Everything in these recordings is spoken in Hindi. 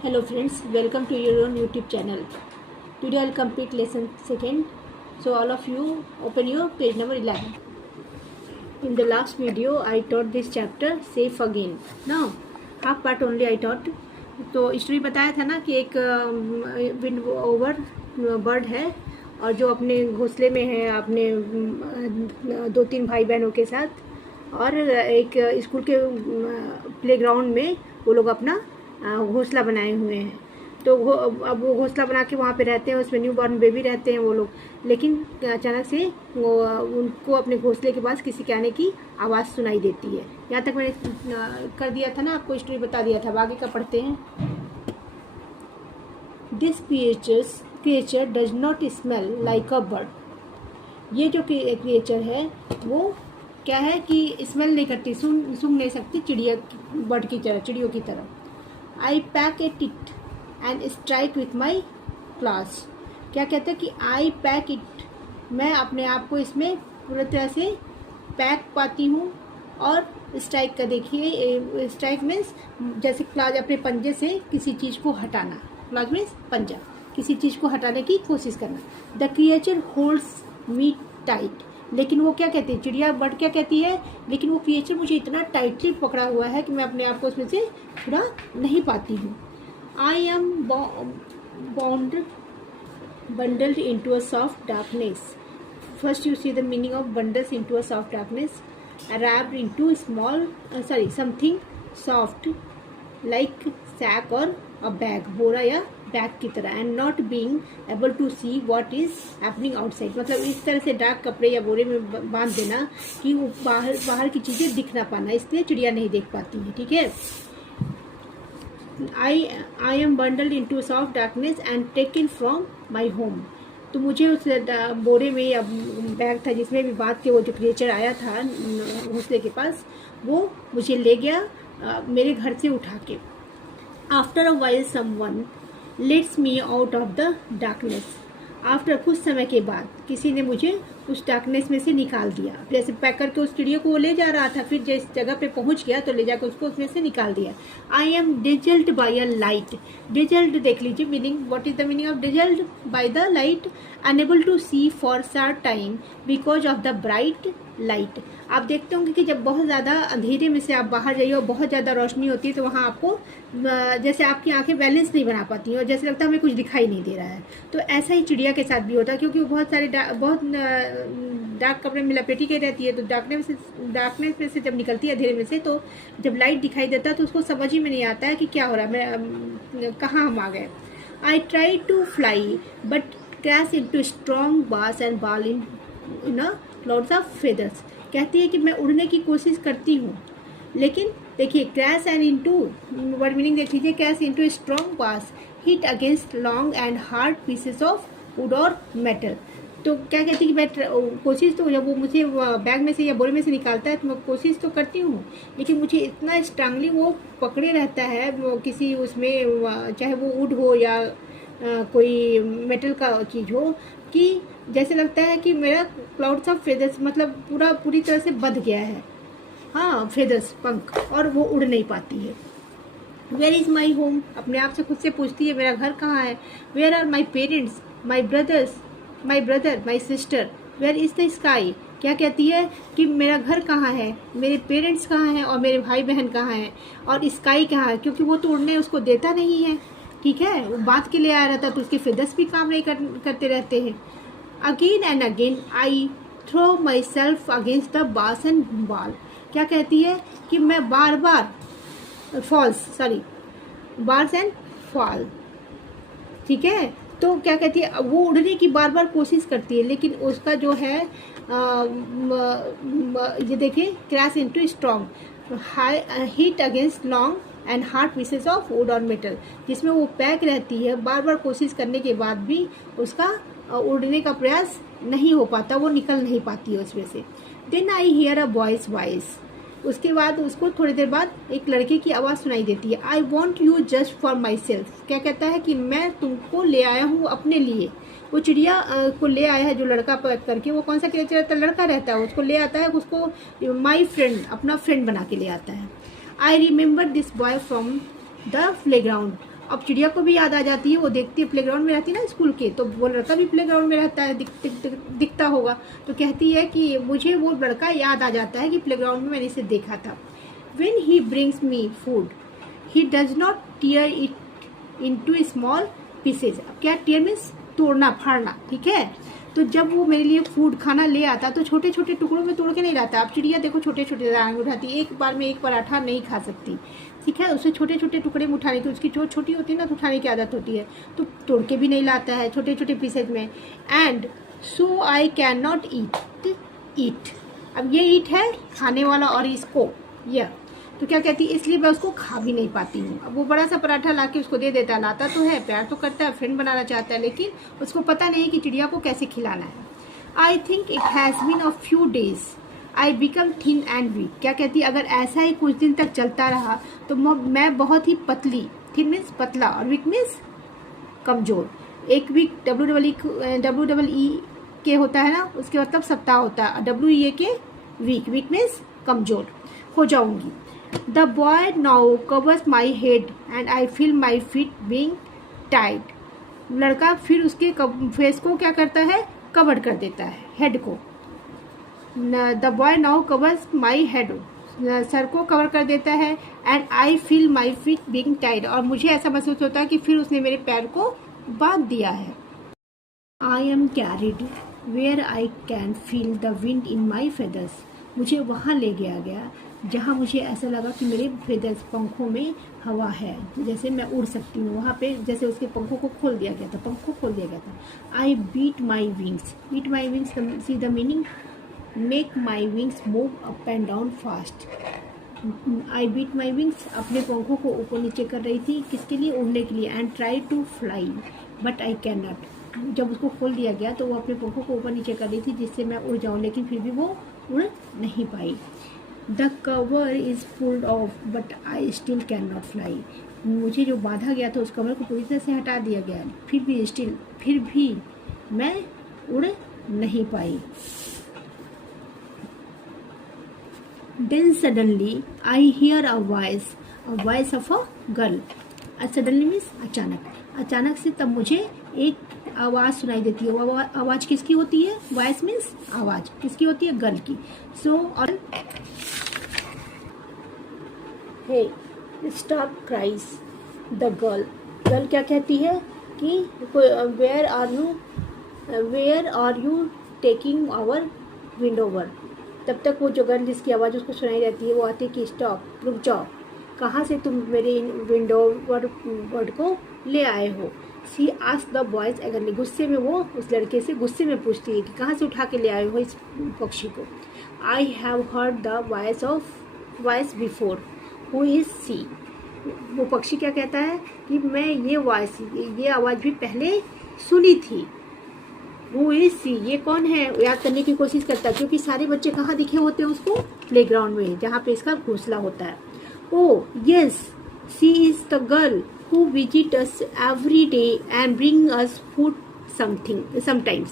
Hello friends, welcome to your own YouTube channel. Today I'll complete lesson 2nd. So all of you open your page number 11. In the last video I taught this chapter safe again. Now half part only I taught. तो स्टोरी बताया था ना कि एक विंड ओवर बर्ड है और जो अपने घोंसले में है अपने 2-3 भाई बहनों के साथ और एक स्कूल के प्लेग्राउंड में वो लोग अपना घोंसला बनाए हुए हैं। तो अब वो घोंसला बना के वहाँ पे रहते हैं, उसमें न्यू बॉर्न बेबी रहते हैं वो लोग। लेकिन अचानक से वो उनको अपने घोंसले के पास किसी के आने की आवाज़ सुनाई देती है। यहाँ तक मैंने कर दिया था ना, आपको स्टोरी बता दिया था। आगे का पढ़ते हैं। This creature does not smell like a bird. ये जो क्रिएचर है वो क्या है कि स्मेल नहीं करती, सूंघ नहीं सकती बर्ड की तरह, चिड़ियों की तरह। I peck at it and strike with my claws. क्या कहते हैं कि आई पैक इट, मैं अपने आप को इसमें पूरी तरह से पैक पाती हूँ। और स्ट्राइक का देखिए, स्ट्राइक मीन्स जैसे क्लास अपने पंजे से किसी चीज़ को हटाना। क्लास मीन्स पंजा, किसी चीज़ को हटाने की कोशिश करना। The creature holds me tight. लेकिन वो क्या कहती है, चिड़िया बर्ड क्या कहती है, लेकिन वो क्रिएचर मुझे इतना टाइटली पकड़ा हुआ है कि मैं अपने आप को उसमें से छुड़ा नहीं पाती हूँ। I am bundled into a soft darkness. First you see the meaning of bundles into a soft darkness. Wrapped into something soft like sack or a bag, बोरा या बैग की तरह। And not being able to see what is happening outside, मतलब इस तरह से डार्क कपड़े या बोरे में बांध देना कि वो बाहर की चीज़ें दिख ना पाना, इसलिए चिड़िया नहीं देख पाती है। ठीक है। I M bundled into soft darkness and taken from my home. तो मुझे उस बोरे में या बैग था जिसमें भी बात के वो जो क्रिएचर आया था घोंसले के पास, वो मुझे ले गया मेरे घर से उठा के। After a while someone let's me out of the darkness. After कुछ समय के बाद किसी ने मुझे उस डार्कनेस में से निकाल दिया। जैसे पैक करके उस चिड़िया को वो ले जा रहा था, फिर जिस जगह पे पहुंच गया तो ले जाकर उसको उसमें से निकाल दिया। I am dazzled by a light. Dazzled देख लीजिए meaning, what is the meaning of dazzled? By the light, unable to see for short time because of the bright light. आप देखते होंगे कि जब बहुत ज़्यादा अंधेरे में से आप बाहर जाइए और बहुत ज़्यादा रोशनी होती है तो वहाँ आपको जैसे आपकी आंखें बैलेंस नहीं बना पाती हैं और जैसे लगता है हमें कुछ दिखाई नहीं दे रहा है। तो ऐसा ही चिड़िया के साथ भी होता है, क्योंकि वो बहुत डार्क कपड़े में लपेटी के रहती है। तो डार्कनेस में से जब निकलती है अंधेरे में से, तो जब लाइट दिखाई देता है तो उसको समझ ही में नहीं आता है कि क्या हो रहा है, कहाँ हम आ गए। I try to fly but crash into strong bars and ball in clouds of feathers. कहती है कि मैं उड़ने की कोशिश करती हूँ, लेकिन देखिए crash and into word meaning देख लीजिए। क्रैश इनटू स्ट्रॉन्ग बास hit against long and hard pieces of would और मेटल। तो क्या कहती है कि मैं कोशिश तो, जब वो मुझे बैग में से या बोरे में से निकालता है तो मैं कोशिश तो करती हूँ, लेकिन मुझे इतना स्ट्रांगली वो पकड़े रहता है वो किसी उसमें, चाहे वो वुड हो या कोई मेटल का चीज़ हो, कि जैसे लगता है कि मेरा क्लाउड्स ऑफ फेदर्स मतलब पूरी तरह से बंध गया है। हाँ, फेदर्स, पंख, और वो उड़ नहीं पाती है। Where is my home? अपने आप से खुद से पूछती है मेरा घर कहाँ है। Where are my parents, my brother, my sister, where is the sky? क्या कहती है कि मेरा घर कहाँ है, मेरे पेरेंट्स कहाँ हैं और मेरे भाई बहन कहाँ हैं, और स्काई कहाँ है, क्योंकि वो तो उड़ने उसको देता नहीं है। ठीक है, वो बात के लिए आया रहता तो उसके फेदर्स भी काम नहीं करते रहते हैं। Again and again I throw my self against the bars and ball. क्या कहती है कि मैं बार बार्स एंड फॉल। ठीक है, तो क्या कहती है, वो उड़ने की बार कोशिश करती है, लेकिन उसका जो है ये देखिए, crash into strong heat against long and hard pieces of would और मेटल, जिसमें वो पैक रहती है। बार कोशिश करने के बाद भी उसका उड़ने का प्रयास नहीं हो पाता, वो निकल नहीं पाती है उसमें से। Then I hear a boy's voice. उसके बाद उसको थोड़ी देर बाद एक लड़के की आवाज़ सुनाई देती है। I want you just for my self. क्या कहता है कि मैं तुमको ले आया हूँ अपने लिए। वो चिड़िया को ले आया है जो लड़का पैक करके। वो कौन सा क्रिएचर रहता है? लड़का रहता है, उसको ले आता है, उसको माई फ्रेंड, अपना फ्रेंड बना के ले आता है। I remember this boy from the playground. अब चिड़िया को भी याद आ जाती है, वो देखती है प्लेग्राउंड में रहती है ना स्कूल के, तो वो लड़का भी प्लेग्राउंड में रहता है, दिखता होगा, तो कहती है कि मुझे वो लड़का याद आ जाता है कि प्लेग्राउंड में मैंने इसे देखा था। When he brings me food, he does not tear it into small pieces। अब क्या tear means तोड़ना, फाड़ना, ठीक है। तो जब वो मेरे लिए फूड खाना ले आता तो छोटे छोटे टुकड़ों में तोड़ के नहीं लाता। अब चिड़िया देखो छोटे छोटे दाने उठाती है, एक बार में एक पराठा नहीं खा सकती, ठीक है, उसे छोटे छोटे टुकड़े में उठाने की, उसकी जो छोटी होती है ना तो उठाने की आदत होती है, तो तोड़ के भी नहीं लाता है छोटे छोटे पीसेज में। And so I can not eat. अब ये ईट है खाने वाला और इसको यह, तो क्या कहती है, इसलिए मैं उसको खा भी नहीं पाती हूँ। अब वो बड़ा सा पराठा ला के उसको दे देता है, लाता तो है, प्यार तो करता है, फ्रेंड बनाना चाहता है, लेकिन उसको पता नहीं कि चिड़िया को कैसे खिलाना है। I think it has been a few days I become thin and weak. क्या कहती है, अगर ऐसा ही कुछ दिन तक चलता रहा तो मैं बहुत ही पतली, थिन मीन्स पतला और वीक मीन्स कमज़ोर। एक वीक WEE के होता है ना, उसके मतलब सप्ताह होता है, WEA के वीक, वीक मीन्स कमज़ोर हो जाऊंगी। The boy now covers my head and I feel my feet being tied। लड़का फिर उसके फेस को क्या करता है, कवर कर देता है, हेड को। The boy now covers my head, sir को कवर कर देता है। And I feel my feet being tied, और मुझे ऐसा महसूस होता है कि फिर उसने मेरे पैर को बांध दिया है। I am carried where I can feel the wind in my feathers। मुझे वहाँ ले गया जहाँ मुझे ऐसा लगा कि मेरे फेदर्स, पंखों में हवा है, जैसे मैं उड़ सकती हूँ। वहाँ पे जैसे उसके पंखों को खोल दिया गया था, पंखों खोल दिया गया था। I beat my wings, see the meaning, make my wings move up and down fast. I beat my wings, अपने पंखों को ऊपर नीचे कर रही थी, किसके लिए, उड़ने के लिए। And try to fly but I can not. जब उसको खोल दिया गया तो वो अपने पंखों को ऊपर नीचे कर रही थी जिससे मैं उड़ जाऊँ, लेकिन फिर भी वो उड़ नहीं पाई। The cover is pulled off but I still can not fly. मुझे जो बांधा गया था उस कवर को पूरी तरह से हटा दिया गया, फिर भी मैं उड़ नहीं पाई। Then suddenly I hear a voice of a girl. Suddenly means अचानक से तब मुझे एक आवाज़ सुनाई देती है। वो आवाज़ किसकी होती है, वॉइस मीन्स आवाज़ किसकी होती है, गर्ल की। सो और he stop cries the girl क्या कहती है कि where are you taking our window. तब तक वो जो गर्ल जिसकी आवाज़ उसको सुनाई रहती है वो आती है कि स्टॉप, रुक जाओ, कहाँ से तुम मेरे विंडो वर्ड को ले आए हो। सी आस्क द बॉयज अगरली, गुस्से में वो उस लड़के से गुस्से में पूछती है कि कहाँ से उठा के ले आए हो इस पक्षी को। I have heard the voice before, who is she. वो पक्षी क्या कहता है कि मैं ये आवाज़ भी पहले सुनी थी। हु इज सी, ये कौन है, याद करने की कोशिश करता है, क्योंकि सारे बच्चे कहाँ दिखे होते हैं उसको, प्लेग्राउंड में, जहाँ पे इसका घोंसला होता है। Oh yes, she is the girl who visit us every day and bring us food sometimes।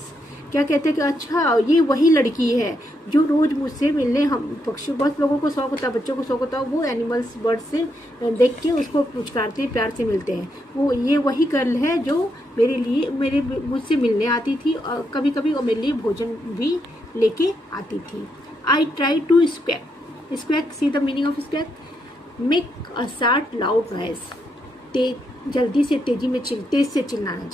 क्या कहते हैं कि अच्छा ये वही लड़की है जो रोज मुझसे मिलने, हम पक्षी, बहुत लोगों को शौक होता है, बच्चों को शौक होता है, वो एनिमल्स बर्ड से देख के उसको पुचकारते हैं, प्यार से मिलते हैं। वो ये वही गर्ल है जो मुझसे मिलने आती थी और कभी कभी वो मेरे लिए भोजन भी लेके आती थी। I try to squawk, see the meaning of squawk, make a short loud noise. तेज से चिल्लाना,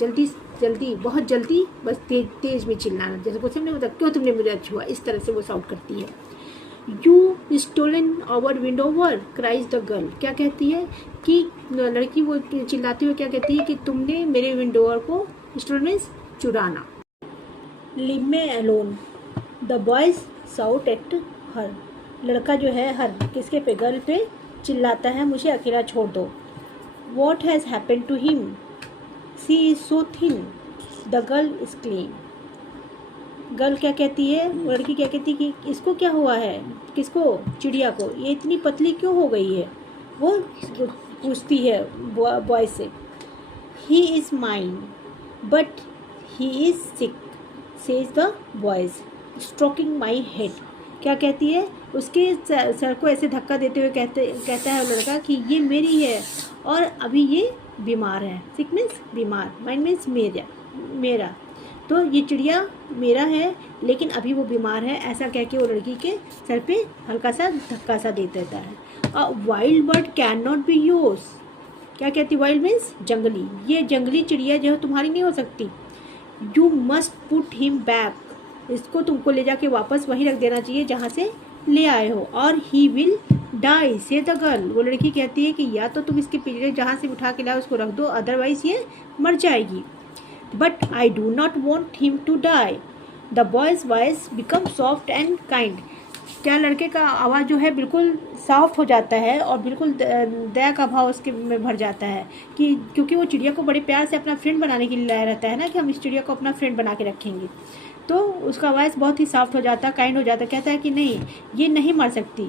जल्दी बहुत जल्दी, बस तेज में चिल्लाना, जैसे कुछ नहीं होता, क्यों तुमने मुझे छुआ, इस तरह से वो साउंड करती है। यू स्टोलन आवर विंडोवर, क्राइज द गर्ल। क्या कहती है कि लड़की वो चिल्लाती हुई क्या कहती है कि तुमने मेरे विंडोवर को, स्टोलन मीन्स चुराना। Leave me alone, the boy's shout at her. लड़का जो है हर किसके पे, गर्ल पे चिल्लाता है, मुझे अकेला छोड़ दो। What has happened to him? She is so thin. The girl screams. Girl क्या कहती है, लड़की क्या कहती है कि इसको क्या हुआ है, किसको, चिड़िया को, ये इतनी पतली क्यों हो गई है। वो पूछती है बॉय से। He is mine, but he is sick, says the boys, stroking my head। क्या कहती है, उसके सर को ऐसे धक्का देते हुए कहता है लड़का कि ये मेरी है और अभी ये बीमार है। सिक मीन्स बीमार, माइंड मीन्स मेरा। तो ये चिड़िया मेरा है लेकिन अभी वो बीमार है, ऐसा कह के वो लड़की के सर पे हल्का सा धक्का सा दे देता है। A wild bird can not be yours, क्या कहती, वाइल्ड मीन्स जंगली, ये जंगली चिड़िया जो है तुम्हारी नहीं हो सकती। You must put him back, इसको तुमको ले जाके वापस वहीं रख देना चाहिए जहाँ से ले आए हो, और ही विल डाई से द गर्ल, वो लड़की कहती है कि या तो तुम इसके पिंजरे जहाँ से उठा के लाओ उसको रख दो, अदरवाइज ये मर जाएगी। But I do not want him to die. The boy's voice become soft and kind, क्या लड़के का आवाज़ जो है बिल्कुल सॉफ्ट हो जाता है और बिल्कुल दया का भाव उसके में भर जाता है, कि क्योंकि वो चिड़िया को बड़े प्यार से अपना फ्रेंड बनाने के लिए लाया रहता है ना, कि हम इस चिड़िया को अपना फ्रेंड बना के रखेंगे। तो उसका वॉइस बहुत ही सॉफ्ट हो जाता है, काइंड हो जाता है, कहता है कि नहीं ये नहीं मर सकती,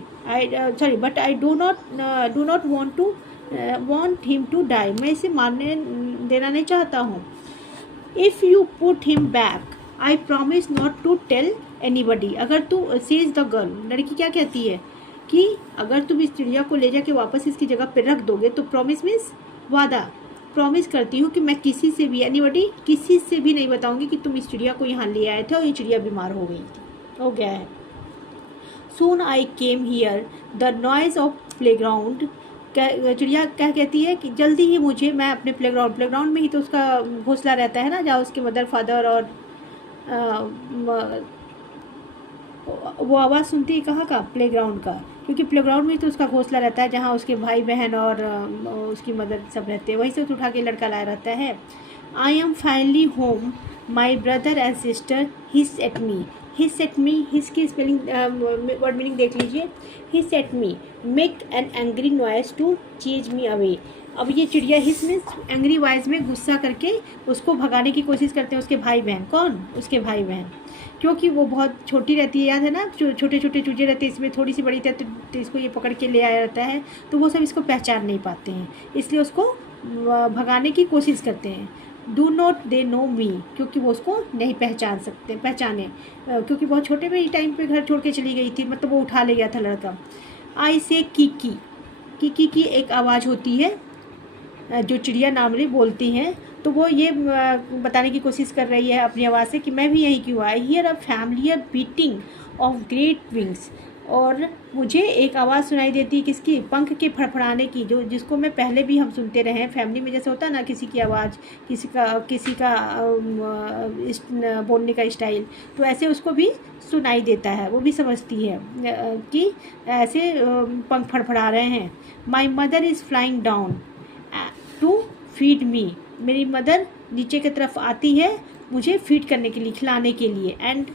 but I do not want him to die, मैं इसे मारने देना नहीं चाहता हूँ। If you put him back I promise not to tell anybody, अगर तू, सेज द गर्ल, लड़की क्या कहती है कि अगर तुम इस चिड़िया को ले जाके वापस इसकी जगह पर रख दोगे तो प्रॉमिस मीन्स वादा, प्रॉमिस करती हूँ कि मैं किसी से भी, एनीबडी, किसी से भी नहीं बताऊंगी कि तुम इस चिड़िया को यहाँ ले आए थे और ये चिड़िया बीमार हो गई थी, हो गया है। Soon I came hear the noise of playground, चिड़िया क्या कहती है कि जल्दी ही मुझे, मैं अपने प्लेग्राउंड में ही तो उसका घोंसला रहता है ना, जहाँ उसके मदर फादर और वो आवाज़ सुनती है कहाँ का, प्लेग्राउंड का, क्योंकि प्लेग्राउंड में तो उसका घोंसला रहता है जहाँ उसके भाई बहन और उसकी मदर सब रहते हैं, वहीं से उठा के लड़का लाया रहता है। I am finally home my brother and sister hiss at me, hiss at me, hiss की स्पेलिंग वर्ड मीनिंग देख लीजिए, hiss at me make an angry noise to chase me away. अब ये चिड़िया हिस में एंग्री वॉइस में गुस्सा करके उसको भगाने की कोशिश करते हैं उसके भाई बहन, कौन, उसके भाई बहन, क्योंकि वो बहुत छोटी रहती है, याद है ना, छोटे छोटे चूजे रहते हैं, इसमें थोड़ी सी बड़ी रहती है तो इसको ये पकड़ के ले आया रहता है, तो वो सब इसको पहचान नहीं पाते हैं, इसलिए उसको भगाने की कोशिश करते हैं। डू नॉट दे नो मी, क्योंकि वो उसको नहीं पहचाने, क्योंकि बहुत छोटे में ही टाइम पे घर छोड़ के चली गई थी, मतलब वो उठा ले गया था लड़का। आई से कीकी की एक आवाज़ होती है जो चिड़िया नॉर्मली बोलती हैं, तो वो ये बताने की कोशिश कर रही है अपनी आवाज़ से कि मैं भी यहीं क्यों आई। Hear a familiar beating of great wings, और मुझे एक आवाज़ सुनाई देती है किसकी, पंख के फड़फड़ाने की, जो जिसको मैं पहले भी हम सुनते रहे हैं, फैमिली में जैसे होता है ना, किसी की आवाज़, किसी का बोलने का स्टाइल, तो ऐसे उसको भी सुनाई देता है, वो भी समझती है कि ऐसे पंख फड़फड़ा रहे हैं। My mother is flying down to feed me, मेरी मदर नीचे की तरफ आती है मुझे फीड करने के लिए, खिलाने के लिए। And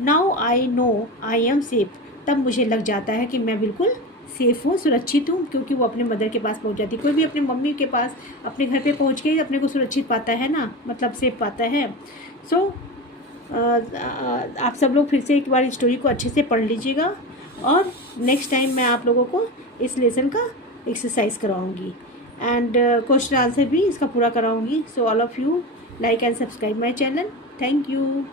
now I know I am safe, तब मुझे लग जाता है कि मैं बिल्कुल सेफ़ हूँ, सुरक्षित हूँ, क्योंकि वो अपने मदर के पास पहुँच जाती है। कोई भी अपने मम्मी के पास, अपने घर पे पहुँच के अपने को सुरक्षित पाता है ना, मतलब सेफ पाता है। सो आप सब लोग फिर से एक बार स्टोरी को अच्छे से पढ़ लीजिएगा, और नेक्स्ट टाइम मैं आप लोगों को इस लेसन का एक्सरसाइज कराऊंगी, एंड क्वेश्चन आंसर भी इसका पूरा कराऊंगी। So all of you like and subscribe my channel, thank you.